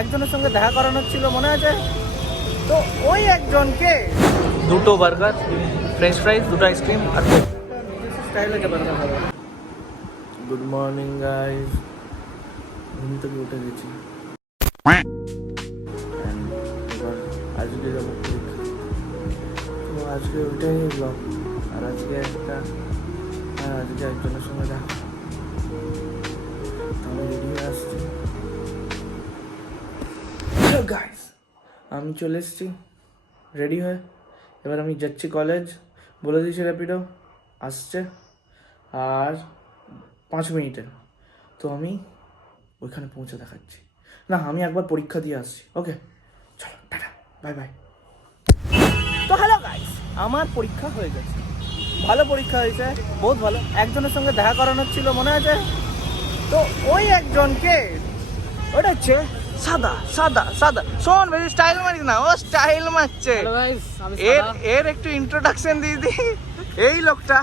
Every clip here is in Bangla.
একজনের সঙ্গে দেখা করানোর ছিল মনে আছে তো, ওই একজনকে দুটো বার্গার, ফ্রেঞ্চ ফ্রাইজ, দুটো আইসক্রিম আর স্টাইলে বার্গার খাবো। গুড মর্নিং গাইস, ঘুম থেকে উঠে গেছি। আজকে যাবো পরীক্ষা, তো আজকে ওইটাই ব্লগ। আর আজকে একজনের সঙ্গে দেখা, আমি রেডি হয়ে আসছি। গাইস আমি চলে এসেছি রেডি হয়ে, এবার আমি যাচ্ছি কলেজ। বলে দিয়েছি র্যাপিডো আসছে আর 5 মিনিটে, তো আমি ওইখানে পৌঁছে দেখাচ্ছি। না, আমি একবার পরীক্ষা দিয়ে আসছি। ওকে চলো, টাটা, বাই বাই। তো হ্যালো গাইস, আমার পরীক্ষা হয়ে গেছে, ভালো পরীক্ষা হয়েছে, বহুত ভালো। একজনের সঙ্গে দেখা করানোর ছিল মনে আছে তো, ওই একজনকে, ওটা হচ্ছে সাদা সাদা সাদা। শোন, বেশি স্টাইল মারিস না, ও স্টাইল মারছে। এর একটু ইন্ট্রোডাকশন দিয়ে দি। এই লোকটা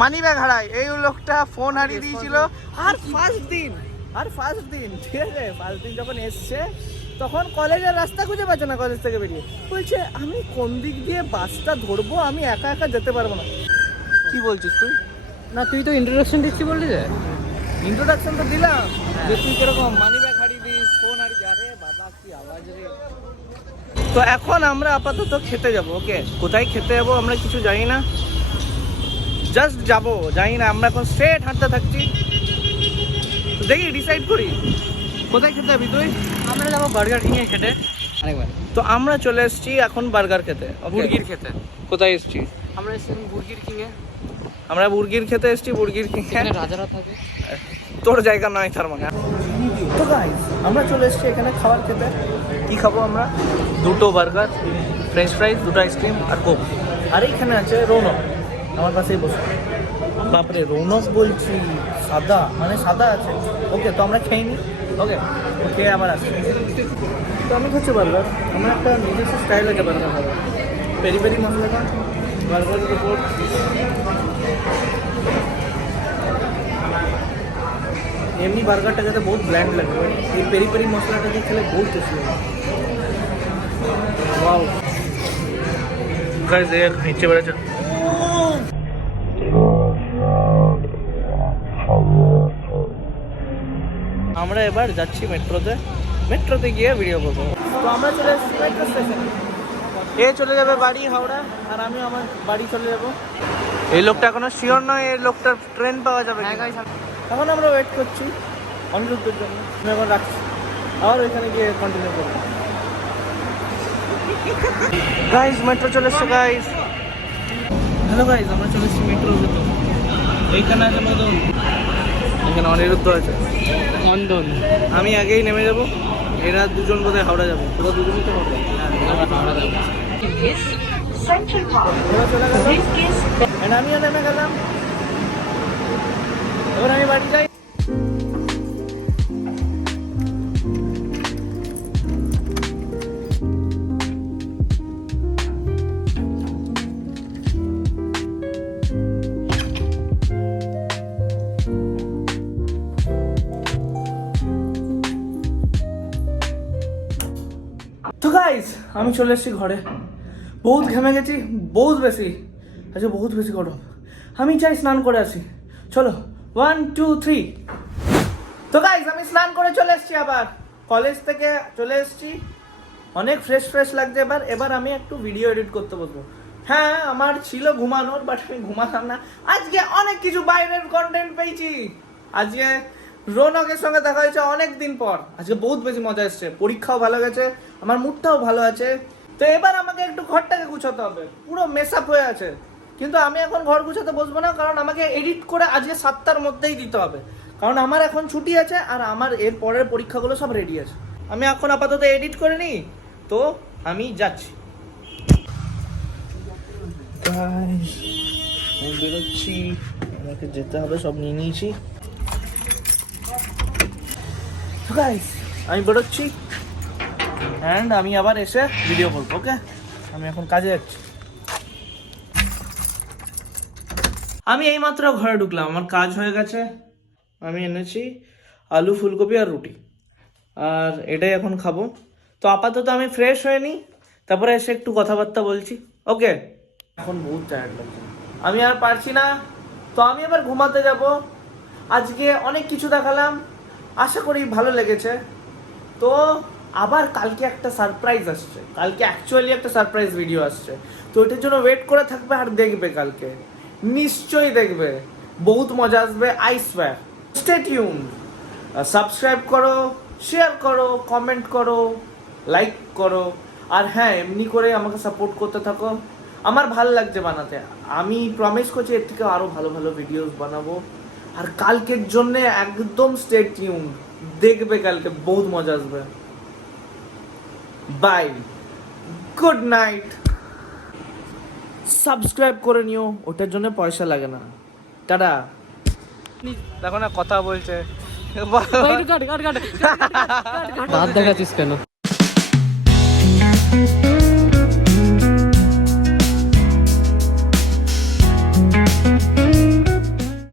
মানি ব্যাগ হারায়, এই লোকটা ফোন হারিয়ে দিয়েছিল। আর ফার্স্ট দিন ঠিক আছে, ফার্স্ট দিন যখন এসছে তখন কলেজের রাস্তা খুঁজে পাচ্ছে না, কলেজ থেকে বেরিয়ে বলছে আমি কোন দিক দিয়ে বাসটা ধরবো, আমি একা একা যেতে পারবো না। কি বলছিস তুই? না, তুই তো ইন্ট্রোডাকশন দিচ্ছি বললি যে। ইন্ট্রোডাকশন তো দিলাম যে তুই কিরকম মানি ব্যাগ হারিয়ে দিস, ফোন হারিয়ে। আরে বাবা কি আওয়াজ রে। তো এখন আমরা আপাতত খেতে যাব। ওকে, কোথায় খেতে যাবো আমরা কিছু জানি না, জাস্ট যাবো, জানি না। আমরা এখন স্ট্রেট হাঁটতে থাকছি, তো দেখি ডিসাইড করি কোথায় খেতে যাবি তুই। আমরা যাবো বার্গার কিং এ খেতে আরেকবার। তো আমরা চলে এসেছি এখন বার্গার খেতে, বুর্গির খেতে। কোথায় এসেছি আমরা এসেছিলাম বুর্গির কিং এ। আমরা বুর্গির খেতে এসেছি, বুর্গির কিং। এখানে রাজারা থাকে, তোর জায়গা নয় তার মানে। তো গাইস আমরা চলে এসেছি এখানে খাবার খেতে। কি খাবো আমরা? দুটো বার্গার, ফ্রেঞ্চ ফ্রাইজ, দুটো আইসক্রিম আর কোক। আর এইখানে আছে রৌনক, আমার পাশেই বসে। বাপরে, রৌনক বলছি, সাদা মানে সাদা আছে। ওকে, তো আমরা খেয়ে নিই। ওকে, ওকে আবার আসছি। তো আমি খাচ্ছি বার্গার, আমরা একটা নিজস্ব স্টাইলে বার্গার খাবো। পেরি পেরি মশলাটা বার্গারের উপর। এমনি বার্গারটা খেতে বহুত ব্ল্যান্ড লাগে, এই পেরি পেরি মশলাটা দিয়ে খেলে বহুত টেস্টি লাগে। ওয়াও গাইস, দেখ নিচে বেড়েছে। আমরা এবার যাচ্ছি মেট্রোতে গিয়ে ভিডিও করবো। তো আমরা চলে এসেছি মেট্রো স্টেশনে। এ চলে যাবে বাড়ি হাওড়া, আর আমি আমার বাড়ি চলে যাবো। এই লোকটা এখনো শিওর নয় এই লোকটার ট্রেন পাওয়া যাবে কিনা। এখন আমরা ওয়েট করছি অনিরুদ্ধের জন্য। আমি এখন রাখছি, আবার ওইখানে গিয়ে কন্টিনিউ করবো। গাইজ মেট্রো চলে এসছে গাইজ। হ্যালো গাইজ, আমরা চলে এসেছি মেট্রোর ভিতর। এইখানে আছে মদন, এখানে অনিরুদ্ধ আছে, নন্দন। আমি আগেই নেমে যাবো। এরা দুজন বোধহয় হাওড়া যাবে, তোরা দুজনই তো হাওড়া। হাওড়া যাবো। ওরা চলে গেল, আমিও নেমে গেলাম। এবার আমি বাড়ি যাই। তো গাইস আমি চলে এসেছি ঘরে। বহুত ঘেমে গেছি, বহুত বেশি, আচ্ছা বহুত বেশি গরম। আমি চাই স্নান করে আসি। চলো 1 2 3। তো গাইস আমি স্নান করে চলে এসেছি, আবার কলেজ থেকে চলে এসেছি। অনেক ফ্রেশ লাগছে এবার আমি একটু ভিডিও এডিট করতে বসবো। হ্যাঁ, আমার ছিল ঘুমানোর, বাট আমি ঘুমাতাম না। আজকে অনেক কিছু বাইরের কন্টেন্ট পেয়েছি। আজকে রৌনকের সঙ্গে দেখা হয়েছে অনেক দিন পর। আজকে বহুত বেশি মজা এসছে, পরীক্ষাও ভালো গেছে, আমার মুডটাও ভালো আছে। তো এবার আমাকে একটু ঘরটাকে গুছাতে হবে, পুরো মেস আপ হয়ে আছে। কিন্তু আমি এখন ঘর গুছাতে বসবো না, কারণ আমাকে এডিট করে আজকে 7টার মধ্যেই দিতে হবে, কারণ আমার এখন ছুটি আছে আর আমার এর পরের পরীক্ষাগুলো সব রেডি আছে। আমি এখন আপাতত এডিট করে নিই, তো আমি যাচ্ছি। আমি বেরোচ্ছি, আমাকে যেতে হবে, সব নিয়ে নিয়েছি। আমি বেরোচ্ছি অ্যান্ড আমি আবার এসে ভিডিও করবো। ওকে, আমি এখন কাজে যাচ্ছি। আমি এইমাত্র ঘরে ঢুকলাম, আমার কাজ হয়ে গেছে। আমি এনেছি আলু ফুলকপি আর রুটি, আর এটাই এখন খাবো। তো আপাতত আমি ফ্রেশ হয়ে নিই, তারপরে এসে একটু কথাবার্তা বলছি। ওকে, এখন বহুত টায়ার্ড লাগছে, আমি আর পারছি না। তো আমি এবার ঘুমাতে যাব। আজকে অনেক কিছু দেখালাম, আশা করি ভালো লেগেছে। তো আবার কালকে একটা সারপ্রাইজ আসছে, কালকে অ্যাকচুয়ালি একটা সারপ্রাইজ ভিডিও আসছে। তো ওইটার জন্য ওয়েট করে থাকবে আর দেখবে, কালকে নিশ্চয়ই দেখবে, বহুত মজা আসবে, I swear. Stay tune, subscribe করো, শেয়ার করো, কমেন্ট করো, লাইক করো। আর হ্যাঁ, এমনি করে আমাকে সাপোর্ট করতে থাকো, আমার ভাল লাগছে বানাতে। আমি প্রমিস করছি এর থেকে আরও ভালো ভালো ভিডিওস বানাবো। আর কালকের জন্য একদম স্টে টিউন, দেখবে কালকে বহুত মজা আসবে। By, good night. সাবস্ক্রাইব করে নিও, ওটার জন্য পয়সা লাগে না। টাটা। দেখো না কথা বলছে। দাঁত দেখাচ্ছিস কেন?